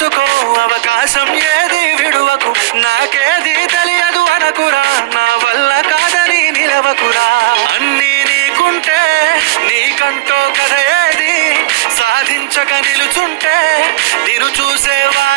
చూసుకో అవకాశం ఏది విడువకు, నాకేది తెలియదు అనకురా, నా వల్ల కాదని నిలవకురా. అన్నీ నీకుంటే నీకంటో కథ ఏది, సాధించక నిలుచుంటే నిన్ను చూసేవా